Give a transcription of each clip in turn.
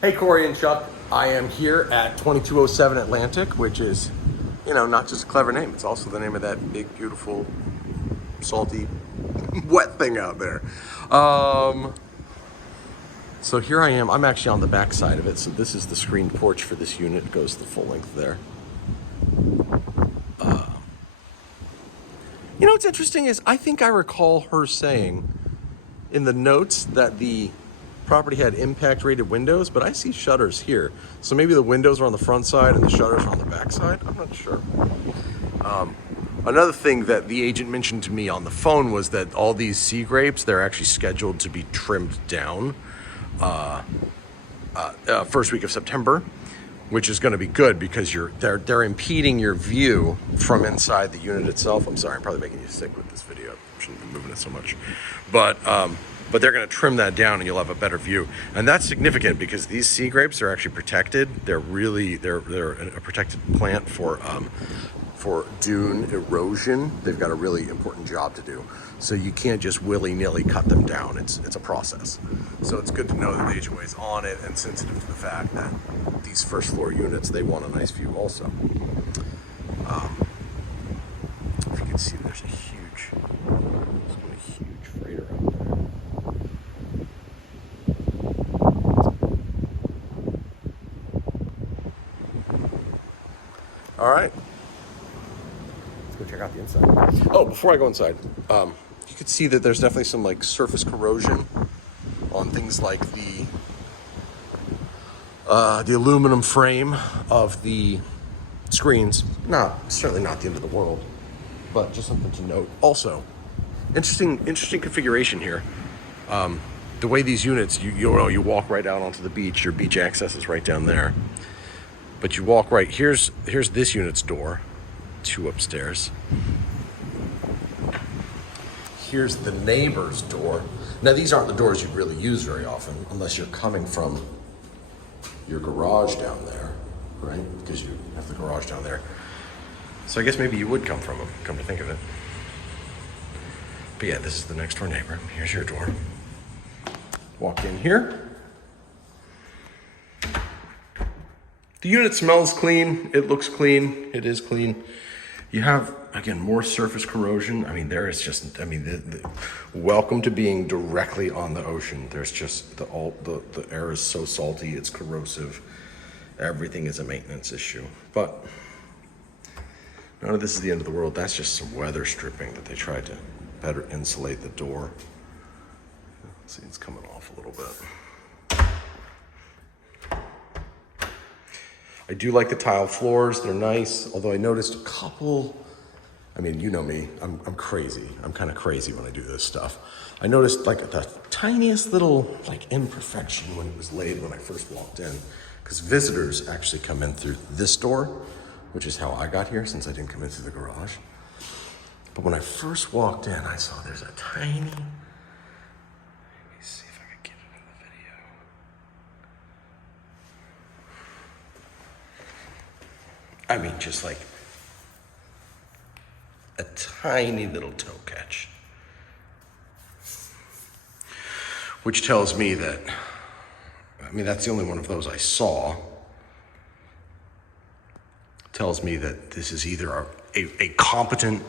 Hey, Cori and Chuck. I am here at 2207 Atlantic, which is, not just a clever name. It's also the name of that big, beautiful, salty, wet thing out there. So here I am. I'm actually on the back side of it. So this is the screened porch for this unit. It goes the full length there. What's interesting is I think I recall her saying in the notes that the property had impact rated windows, but I see shutters here. So maybe the windows are on the front side and the shutters are on the back side. I'm not sure. Another thing that the agent mentioned to me on the phone was that all these sea grapes, they're actually scheduled to be trimmed down first week of September, which is going to be good because they're impeding your view from inside the unit itself. I'm sorry, I'm probably making you sick with this video. I shouldn't be moving it so much, but they're going to trim that down and you'll have a better view. And that's significant because these sea grapes are actually protected. They're a protected plant for dune erosion. They've got a really important job to do. So you can't just willy-nilly cut them down. It's a process. So it's good to know that the HOA is on it and sensitive to the fact that these first floor units, they want a nice view also. If you can see, there's a huge freighter out there. All right. Let's go check out the inside. Oh, before I go inside, you could see that there's definitely some like surface corrosion on things like the aluminum frame of the screens. Certainly not the end of the world, but just something to note. Also, interesting configuration here. The way these units, you walk right out onto the beach. Your beach access is right down there. But you walk right, here's this unit's door, 2 upstairs. Here's the neighbor's door. Now these aren't the doors you'd really use very often, unless you're coming from your garage down there, right? Because you have the garage down there. So I guess maybe you would come from them, come to think of it. But yeah, this is the next door neighbor. Here's your door. Walk in here. The unit smells clean, it looks clean, it is clean. You have, again, more surface corrosion. I mean, there is just, welcome to being directly on the ocean. There's just, the air is so salty, it's corrosive. Everything is a maintenance issue. But none of this is the end of the world. That's just some weather stripping that they tried to better insulate the door. See, it's coming off a little bit. I do like the tile floors, they're nice, although I noticed a couple, you know me, I'm crazy. I'm kind of crazy when I do this stuff. I noticed like the tiniest little imperfection when it was laid when I first walked in, because visitors actually come in through this door, which is how I got here since I didn't come in through the garage. But when I first walked in, I saw there's a tiny, let me see if I can get it in the video. Just like a tiny little toe catch. Which tells me that, that's the only one of those I saw. Tells me that this is either a competent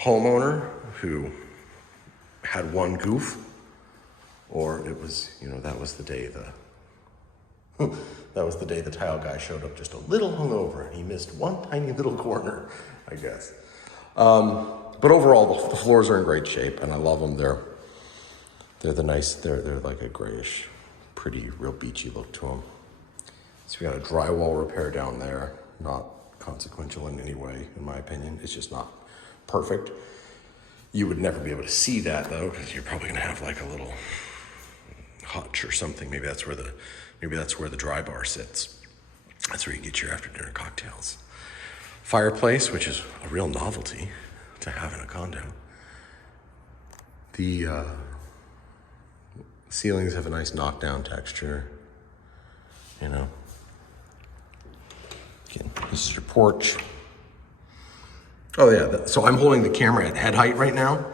homeowner who had one goof, or it was, that was the day the tile guy showed up just a little hungover and he missed one tiny little corner, I guess. But overall, the floors are in great shape and I love them. They're like a grayish, pretty, real beachy look to them. So we got a drywall repair down there, not consequential in any way, in my opinion. It's just not perfect. You would never be able to see that though, because you're probably gonna have like a little hutch or something. Maybe that's where the dry bar sits. That's where you get your after dinner cocktails. Fireplace, which is a real novelty to have in a condo. The ceilings have a nice knockdown texture, Again, this is your porch. Oh yeah, so I'm holding the camera at head height right now.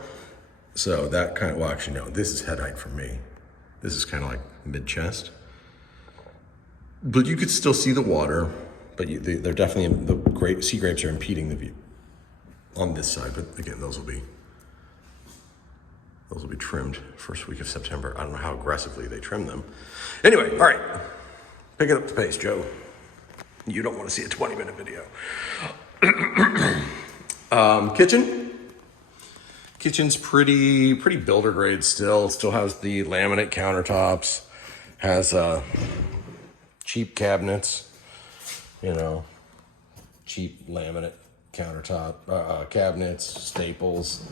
So that kind of, this is head height for me. This is kind of like mid-chest. But you could still see the water, but they're definitely, sea grapes are impeding the view on this side. But again, those will be trimmed first week of September. I don't know how aggressively they trim them. Anyway, all right, pick it up the pace, Joe. You don't want to see a 20-minute video. Kitchen's pretty builder grade still. It still has the laminate countertops, has cheap cabinets, cheap laminate countertop cabinets, staples.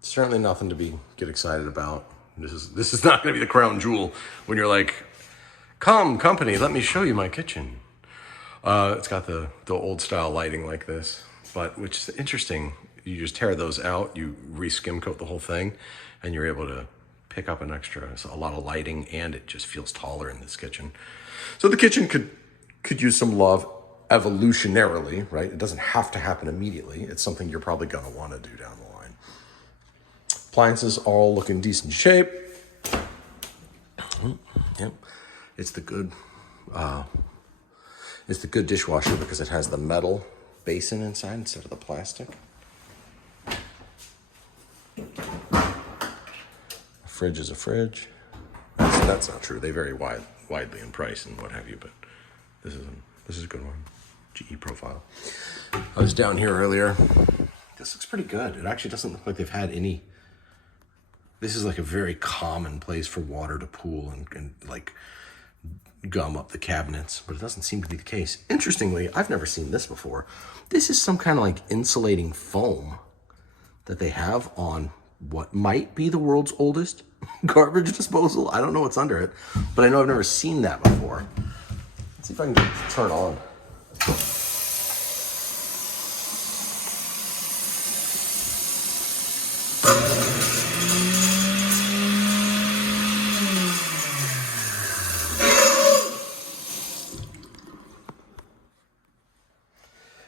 Certainly nothing to get excited about. This is not going to be the crown jewel when you're like, come company, let me show you my kitchen. It's got the old style lighting like this, but which is interesting. You just tear those out, you re-skim coat the whole thing, and you're able to pick up a lot of lighting, and it just feels taller in this kitchen. So the kitchen could use some love evolutionarily, right? It doesn't have to happen immediately. It's something you're probably gonna want to do down the line. Appliances all look in decent shape. Yep, it's the good dishwasher because it has the metal basin inside instead of the plastic. A fridge is a fridge. That's not true. They vary widely in price and what have you, but this is a good one. GE profile. I was down here earlier. This looks pretty good. It actually doesn't look like they've had any. This is like a very common place for water to pool and like gum up the cabinets, but it doesn't seem to be the case. Interestingly, I've never seen this before. This is some kind of like insulating foam that they have on what might be the world's oldest garbage disposal. I don't know what's under it, but I know I've never seen that before. Let's see if I can get it to turn on.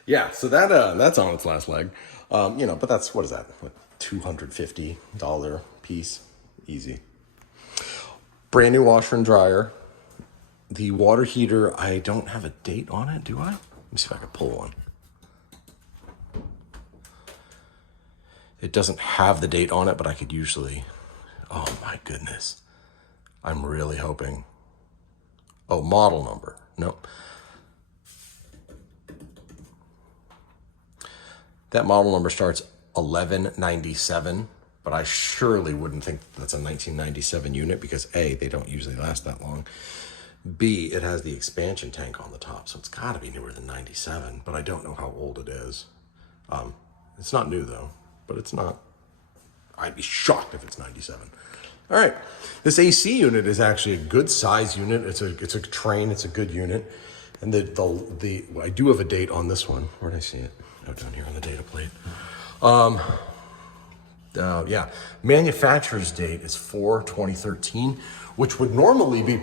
Yeah, so that's on its last leg. But that's, what is that? Like $250 piece, easy. Brand new washer and dryer. The water heater, I don't have a date on it, do I? Let me see if I can pull one. It doesn't have the date on it, but I could usually, oh my goodness. I'm really hoping. Oh, model number, nope. That model number starts 1197, but I surely wouldn't think that's a 1997 unit because A, they don't usually last that long. B, it has the expansion tank on the top, so it's gotta be newer than 97, but I don't know how old it is. It's not new though, but it's not, I'd be shocked if it's 97. All right, this AC unit is actually a good size unit. It's a train, it's a good unit. And I do have a date on this one. Where did I see it? Oh, down here on the data plate. Yeah, manufacturer's date is 4/2013, which would normally be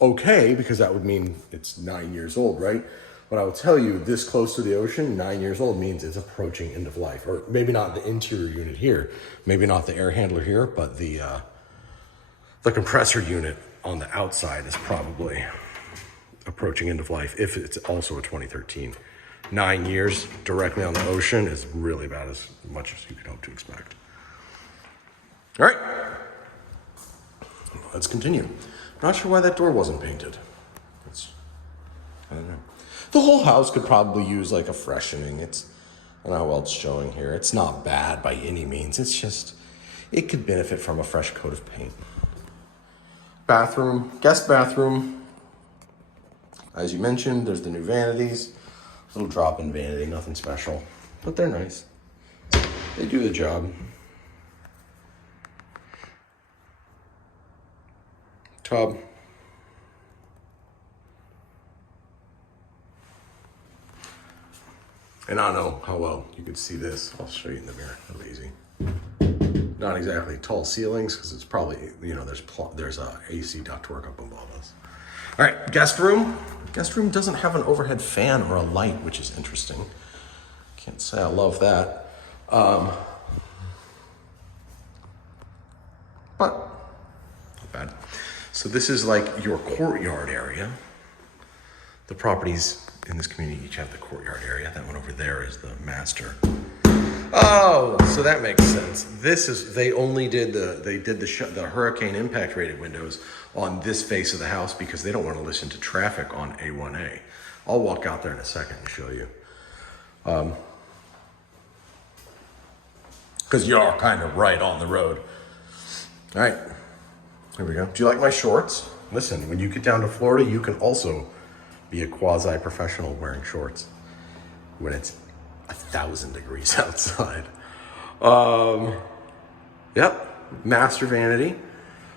okay because that would mean it's 9 years old, right? But I will tell you, this close to the ocean, 9 years old means it's approaching end of life. Or maybe not the interior unit here, maybe not the air handler here, but the compressor unit on the outside is probably approaching end of life if it's also a 2013. 9 years directly on the ocean is really about as much as you could hope to expect. All right, let's continue. Not sure why that door wasn't painted. I don't know. The whole house could probably use like a freshening. I don't know how well it's showing here. It's not bad by any means. It's just, it could benefit from a fresh coat of paint. Bathroom, guest bathroom. As you mentioned, there's the new vanities. Little drop-in vanity, nothing special, but they're nice. They do the job. Tub. And I don't know how well you can see this. I'll show you in the mirror. That's easy. Not exactly tall ceilings because it's probably, there's a AC ductwork up above us. All right, guest room. Guest room doesn't have an overhead fan or a light, which is interesting. Can't say I love that. But not bad. So this is like your courtyard area. The properties in this community each have the courtyard area. That one over there is the master. Oh, so that makes sense. This is, they only did the hurricane impact rated windows on this face of the house because they don't want to listen to traffic on A1A. I'll walk out there in a second and show you. Because you are kind of right on the road. All right, here we go. Do you like my shorts? Listen, when you get down to Florida, you can also be a quasi-professional wearing shorts when it's 1,000 degrees outside. Yep, master vanity.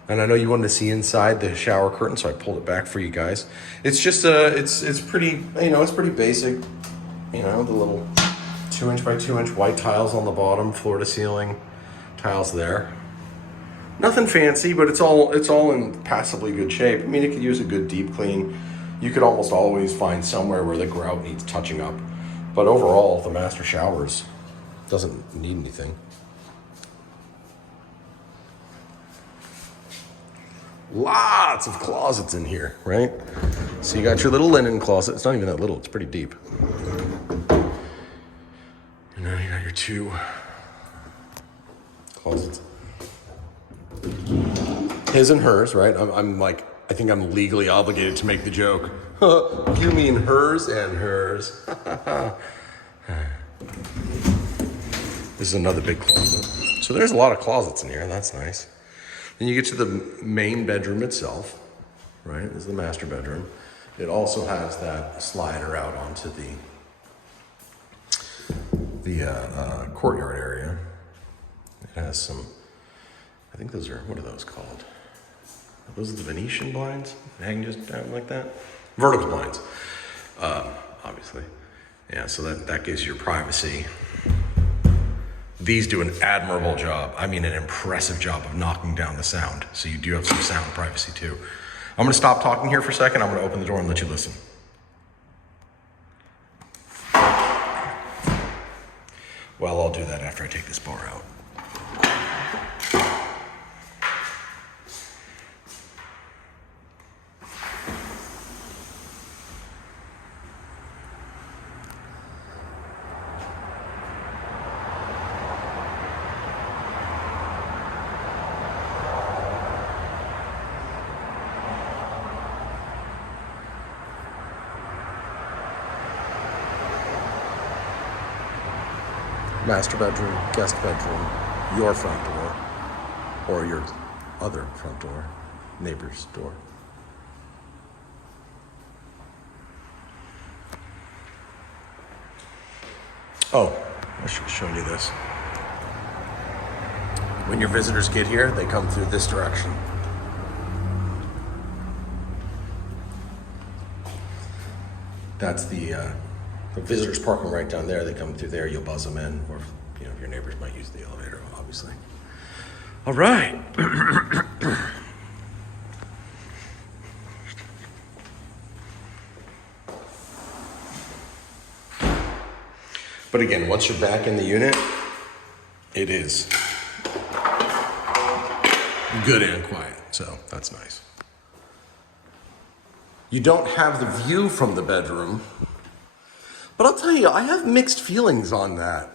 And I know you wanted to see inside the shower curtain, so I pulled it back for you guys. It's just it's pretty, it's pretty basic. The little 2-inch by 2-inch white tiles on the bottom, floor to ceiling tiles there. Nothing fancy, but it's all in passably good shape. I mean, it could use a good deep clean. You could almost always find somewhere where the grout needs touching up. But overall, the master showers doesn't need anything. Lots of closets in here, right? So you got your little linen closet. It's not even that little, it's pretty deep. And now you got your 2 closets. His and hers, right? I'm like, I think I'm legally obligated to make the joke. You mean hers and hers. This is another big closet. So there's a lot of closets in here, that's nice. Then you get to the main bedroom itself, right? This is the master bedroom. It also has that slider out onto the courtyard area. It has some, I think those are, what are those called? Those are the Venetian blinds that hang just down like that. Vertical blinds, obviously. Yeah, so that gives you your privacy. These do an admirable job. I mean, an impressive job of knocking down the sound. So you do have some sound privacy too. I'm gonna stop talking here for a second. I'm gonna open the door and let you listen. Well, I'll do that after I take this bar out. Master bedroom, guest bedroom, your front door, or your other front door, neighbor's door. Oh, I should have shown you this. When your visitors get here, they come through this direction. That's the visitors parking right down there. They come through there, you'll buzz them in, or if your neighbors might use the elevator, obviously. All right. But again, once you're back in the unit, it is good and quiet, so that's nice. You don't have the view from the bedroom, but I'll tell you, I have mixed feelings on that.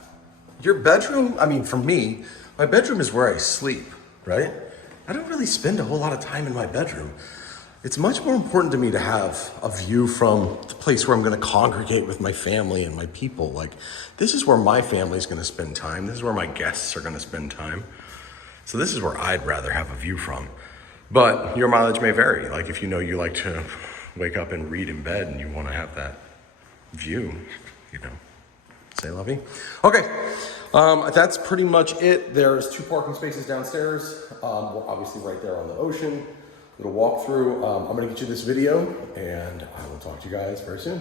Your bedroom, I mean, for me, my bedroom is where I sleep, right? I don't really spend a whole lot of time in my bedroom. It's much more important to me to have a view from the place where I'm gonna congregate with my family and my people. Like, this is where my family's gonna spend time. This is where my guests are gonna spend time. So this is where I'd rather have a view from. But your mileage may vary. Like if you like to wake up and read in bed and you wanna have that view, say lovey. Okay, that's pretty much it. There's 2 parking spaces downstairs. We're obviously right there on the ocean. Little walk through. I'm gonna get you this video and I will talk to you guys very soon.